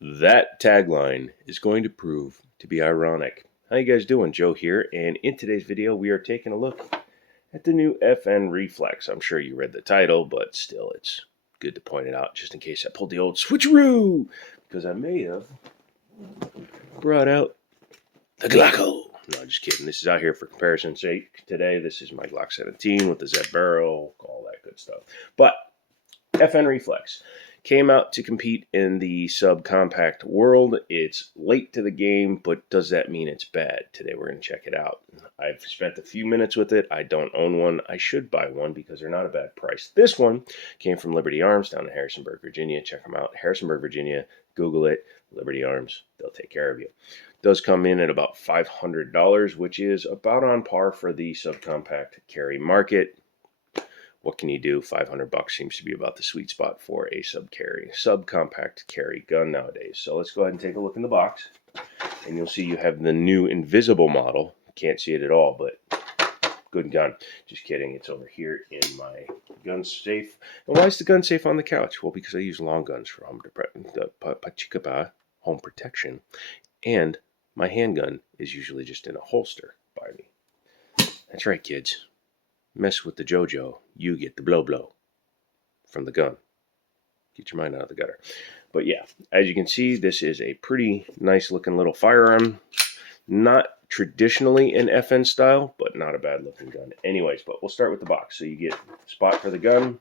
That tagline is going to prove to be ironic. How you guys doing? Joe here, and in today's video we are taking a look at the new FN Reflex. I'm sure you read the title, but still it's good to point it out just in case I pulled the old switcheroo, because I may have brought out the Glocko. No, just kidding. This is out here for comparison's sake today. This is my Glock 17 with the Z barrel, all that good stuff. But FN Reflex came out to compete in the subcompact world. It's late to the game, but does that mean it's bad? Today we're going to check it out. I've spent a few minutes with it. I don't own one. I should buy one because they're not a bad price. This one came from Liberty Arms down in Harrisonburg, Virginia. Check them out. Harrisonburg, Virginia. Google it. Liberty Arms. They'll take care of you. It does come in at about $500, which is about on par for the subcompact carry market. What can you do? $500 seems to be about the sweet spot for a subcompact carry gun nowadays. So let's go ahead and take a look in the box, and you'll see you have the new invisible model. Can't see it at all, but good gun. Just kidding. It's over here in my gun safe. And why is the gun safe on the couch? Well, because I use long guns for home protection, and my handgun is usually just in a holster by me. That's right, kids. Mess with the JoJo, you get the blow from the gun. Get your mind out of the gutter. But yeah, as you can see, this is a pretty nice looking little firearm. Not traditionally in FN style, but not a bad looking gun. Anyways, but we'll start with the box. So you get a spot for the gun,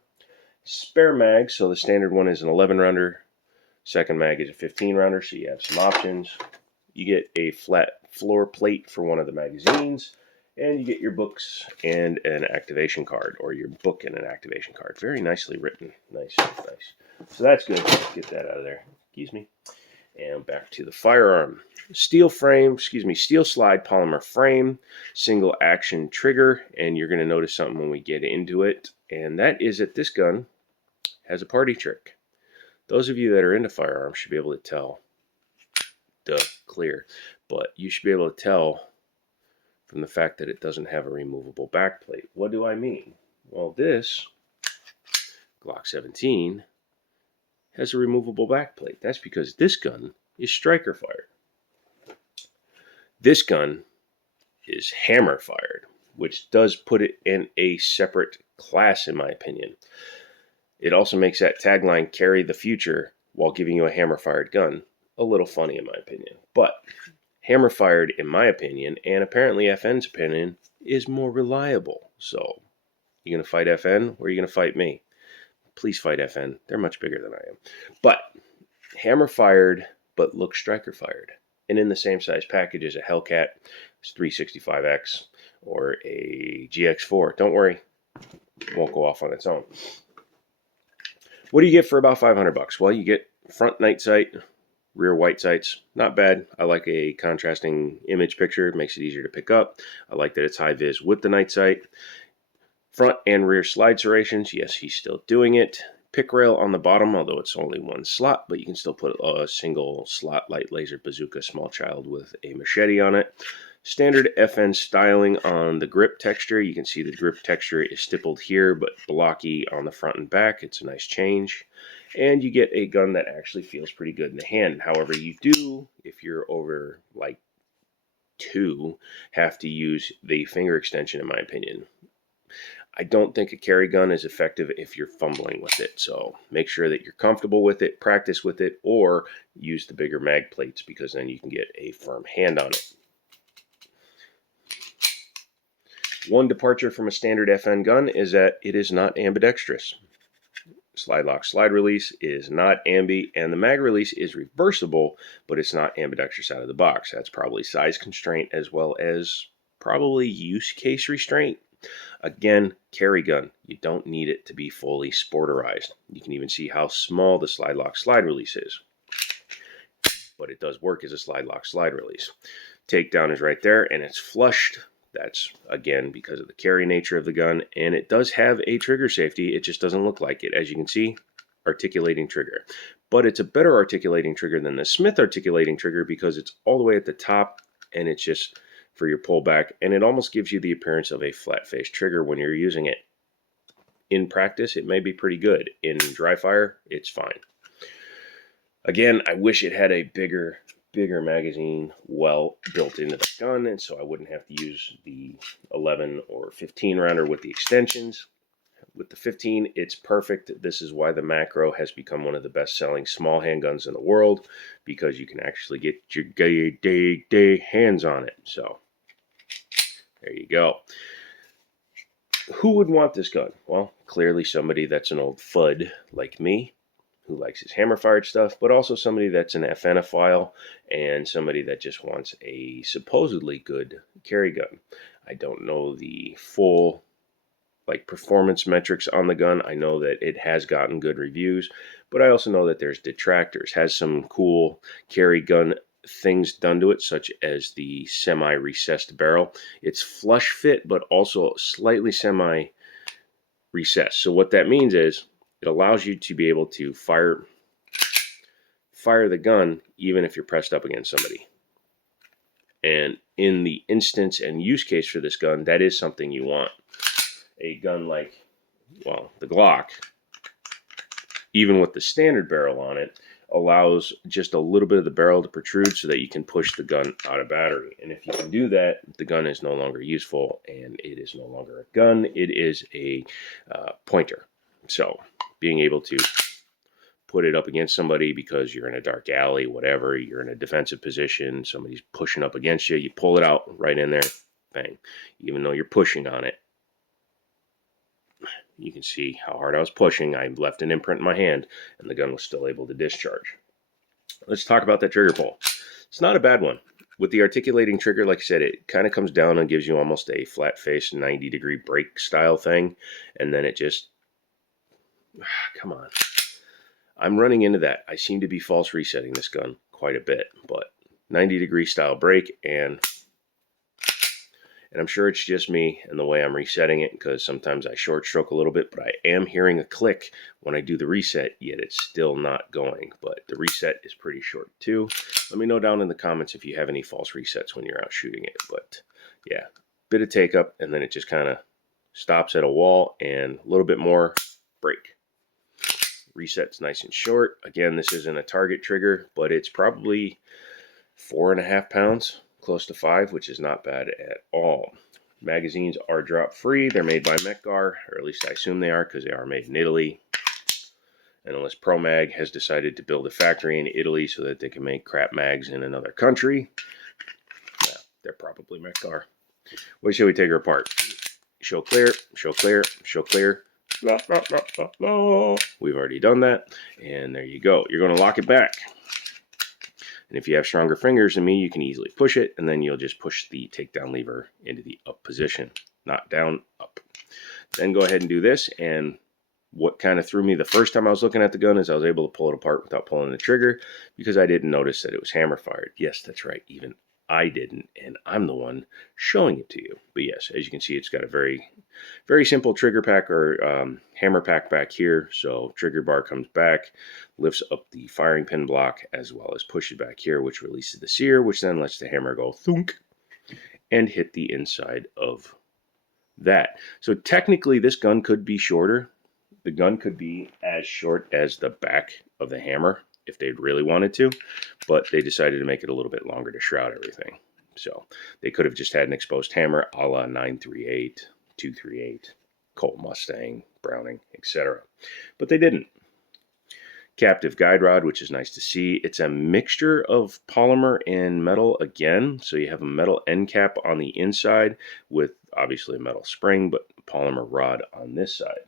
spare mag. So the standard one is an 11 rounder. Second mag is a 15 rounder, so you have some options. You get a flat floor plate for one of the magazines. And you get your books and an activation card, or your book and an activation card. Very nicely written. Nice. So that's good. Get that out of there. Excuse me. And back to the firearm. Steel slide polymer frame, single action trigger, and you're going to notice something when we get into it, and that is that this gun has a party trick. Those of you that are into firearms should be able to tell. Clear. But you should be able to tell from the fact that it doesn't have a removable backplate. What do I mean? Well, this Glock 17 has a removable backplate. That's because this gun is striker fired. This gun is hammer fired, which does put it in a separate class, in my opinion. It also makes that tagline, carry the future, while giving you a hammer fired gun, a little funny, in my opinion. But hammer fired, in my opinion, and apparently FN's opinion, is more reliable. So, you going to fight FN, or are you going to fight me? Please fight FN. They're much bigger than I am. But hammer fired, but looks striker fired. And in the same size package as a Hellcat 365X or a GX4. Don't worry, it won't go off on its own. What do you get for about $500? Well, you get front night sight, rear white sights. Not bad. I like a contrasting image picture. It makes it easier to pick up. I like that it's high vis with the night sight. Front and rear slide serrations. Yes, he's still doing it. Pick rail on the bottom, although it's only one slot, but you can still put a single slot light laser bazooka small child with a machete on it. Standard FN styling on the grip texture. You can see the grip texture is stippled here, but blocky on the front and back. It's a nice change. And you get a gun that actually feels pretty good in the hand. However, you do, if you're over like 2, have to use the finger extension, in my opinion. I don't think a carry gun is effective if you're fumbling with it. So make sure that you're comfortable with it, practice with it, or use the bigger mag plates, because then you can get a firm hand on it. One departure from a standard FN gun is that it is not ambidextrous. Slide lock, slide release is not ambi, and the mag release is reversible, but it's not ambidextrous out of the box. That's probably size constraint as well as probably use case restraint. Again, carry gun. You don't need it to be fully sporterized. You can even see how small the slide lock, slide release is. But it does work as a slide lock, slide release. Takedown is right there, and it's flushed. That's, again, because of the carry nature of the gun, and it does have a trigger safety. It just doesn't look like it. As you can see, articulating trigger. But it's a better articulating trigger than the Smith articulating trigger because it's all the way at the top, and it's just for your pullback, and it almost gives you the appearance of a flat-faced trigger when you're using it. In practice, it may be pretty good. In dry fire, it's fine. Again, I wish it had a bigger magazine well built into the gun, and so I wouldn't have to use the 11 or 15 rounder with the extensions. With the 15, it's perfect. This is why the Macro has become one of the best-selling small handguns in the world, because you can actually get your day hands on it. So there you go. Who would want this gun? Well, clearly somebody that's an old FUD like me, who likes his hammer-fired stuff, but also somebody that's an FNophile and somebody that just wants a supposedly good carry gun. I don't know the full performance metrics on the gun. I know that it has gotten good reviews, but I also know that there's detractors. Has some cool carry gun things done to it, such as the semi-recessed barrel. It's flush fit, but also slightly semi-recessed. So what that means is it allows you to be able to fire the gun even if you're pressed up against somebody. And in the instance and use case for this gun, that is something you want. A gun like, well, the Glock, even with the standard barrel on it, allows just a little bit of the barrel to protrude so that you can push the gun out of battery. And if you can do that, the gun is no longer useful, and it is no longer a gun. It is a pointer. So being able to put it up against somebody because you're in a dark alley, whatever, you're in a defensive position, somebody's pushing up against you, you pull it out right in there, bang. Even though you're pushing on it, you can see how hard I was pushing. I left an imprint in my hand, and the gun was still able to discharge. Let's talk about that trigger pull. It's not a bad one. With the articulating trigger, like I said, it kind of comes down and gives you almost a flat face 90-degree break style thing, and then it just, come on. I'm running into that. I seem to be false resetting this gun quite a bit, but 90-degree style break, and I'm sure it's just me and the way I'm resetting it, because sometimes I short stroke a little bit, but I am hearing a click when I do the reset, yet it's still not going. But the reset is pretty short too. Let me know down in the comments if you have any false resets when you're out shooting it. But yeah, bit of take up, and then it just kind of stops at a wall, and a little bit more break. Reset's nice and short. Again, this isn't a target trigger, but it's probably 4.5 pounds. Close to 5, which is not bad at all. Magazines are drop free. They're made by Metgar, or at least I assume they are, because they are made in Italy. And unless ProMag has decided to build a factory in Italy so that they can make crap mags in another country, well, they're probably Metgar. What shall we take her apart? Show clear, show clear, show clear. Blah, blah, blah, blah, blah. We've already done that, and there you go. You're going to lock it back. And if you have stronger fingers than me, you can easily push it, and then you'll just push the takedown lever into the up position. Not down, up. Then go ahead and do this, and what kind of threw me the first time I was looking at the gun is I was able to pull it apart without pulling the trigger, because I didn't notice that it was hammer fired. Yes, that's right, even I didn't, and I'm the one showing it to you. But yes, as you can see, it's got a very, very simple trigger pack, or hammer pack back here. So trigger bar comes back, lifts up the firing pin block, as well as pushes back here, which releases the sear, which then lets the hammer go thunk and hit the inside of that. So technically, this gun could be shorter. The gun could be as short as the back of the hammer if they'd really wanted to, but they decided to make it a little bit longer to shroud everything. So they could have just had an exposed hammer a la 938, 238, Colt Mustang, Browning, etc. But they didn't. Captive guide rod, which is nice to see. It's a mixture of polymer and metal again. So you have a metal end cap on the inside with obviously a metal spring, but polymer rod on this side.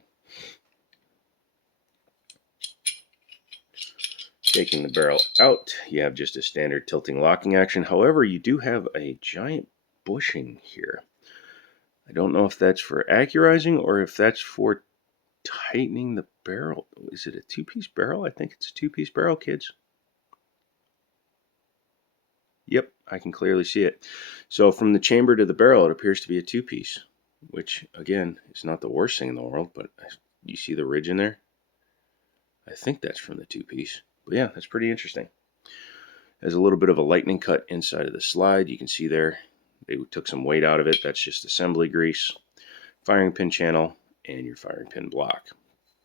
Taking the barrel out, you have just a standard tilting locking action. However, you do have a giant bushing here. I don't know if that's for accurizing or if that's for tightening the barrel. Is it a two-piece barrel? I think it's a two-piece barrel, kids. Yep, I can clearly see it. So from the chamber to the barrel, it appears to be a two-piece, which, again, is not the worst thing in the world, but you see the ridge in there? I think that's from the two-piece. But yeah, that's pretty interesting. There's a little bit of a lightning cut inside of the slide. You can see there, they took some weight out of it. That's just assembly grease, firing pin channel, and your firing pin block.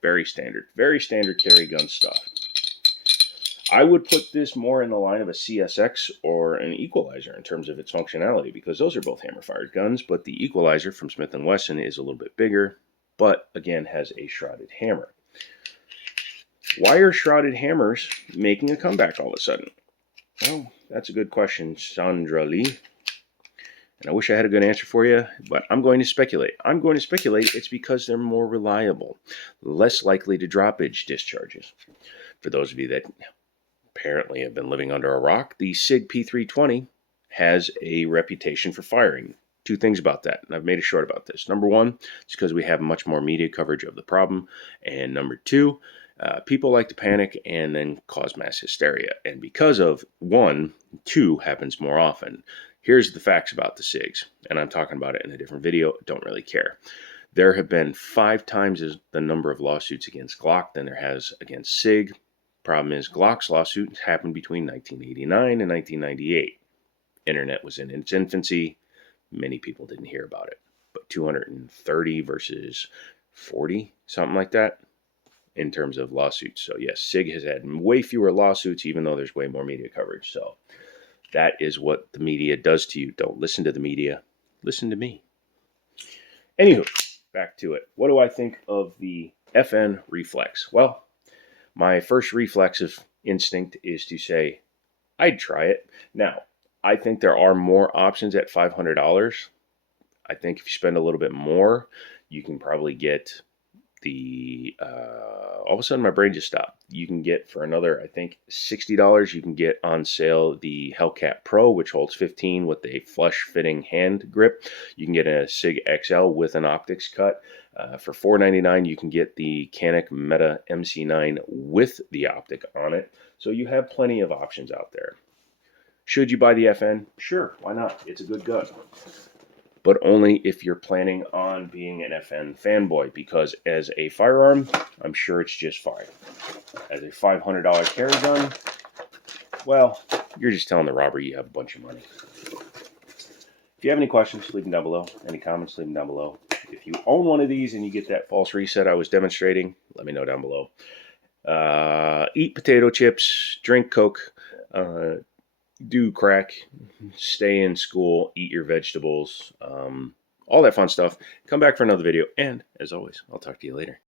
Very standard carry gun stuff. I would put this more in the line of a CSX or an equalizer in terms of its functionality, because those are both hammer-fired guns, but the equalizer from Smith & Wesson is a little bit bigger, but again has a shrouded hammer. Why are shrouded hammers making a comeback all of a sudden? Well, that's a good question, Sandra Lee. And I wish I had a good answer for you, but I'm going to speculate. I'm going to speculate it's because they're more reliable, less likely to drop edge discharges. For those of you that apparently have been living under a rock, the SIG P320 has a reputation for firing. Two things about that, and I've made a short about this. Number one, it's because we have much more media coverage of the problem. And number two, people like to panic and then cause mass hysteria. And because of one, two happens more often. Here's the facts about the SIGs, and I'm talking about it in a different video. Don't really care. There have been 5 times the number of lawsuits against Glock than there has against SIG. Problem is, Glock's lawsuit happened between 1989 and 1998. Internet was in its infancy. Many people didn't hear about it. But 230 versus 40, something like that, in terms of lawsuits. So yes, SIG has had way fewer lawsuits, even though there's way more media coverage. So that is what the media does to you. Don't listen to the media. Listen to me. Anywho, back to it. What do I think of the FN Reflex? Well, my first reflexive instinct is to say, I'd try it. Now, I think there are more options at $500. I think if you spend a little bit more, you can probably get the, all of a sudden my brain just stopped. You can get for another, I think, $60, you can get on sale the Hellcat Pro, which holds 15 with a flush fitting hand grip. You can get a SIG XL with an optics cut. For $499, you can get the Canik Meta MC9 with the optic on it. So you have plenty of options out there. Should you buy the FN? Sure, why not? It's a good gun. But only if you're planning on being an FN fanboy, because as a firearm, I'm sure it's just fine. As a $500 carry gun, well, you're just telling the robber you have a bunch of money. If you have any questions, leave them down below. Any comments, leave them down below. If you own one of these and you get that false reset I was demonstrating, let me know down below. Eat potato chips, drink Coke, do crack, stay in school, eat your vegetables, all that fun stuff. Come back for another video, and as always, I'll talk to you later.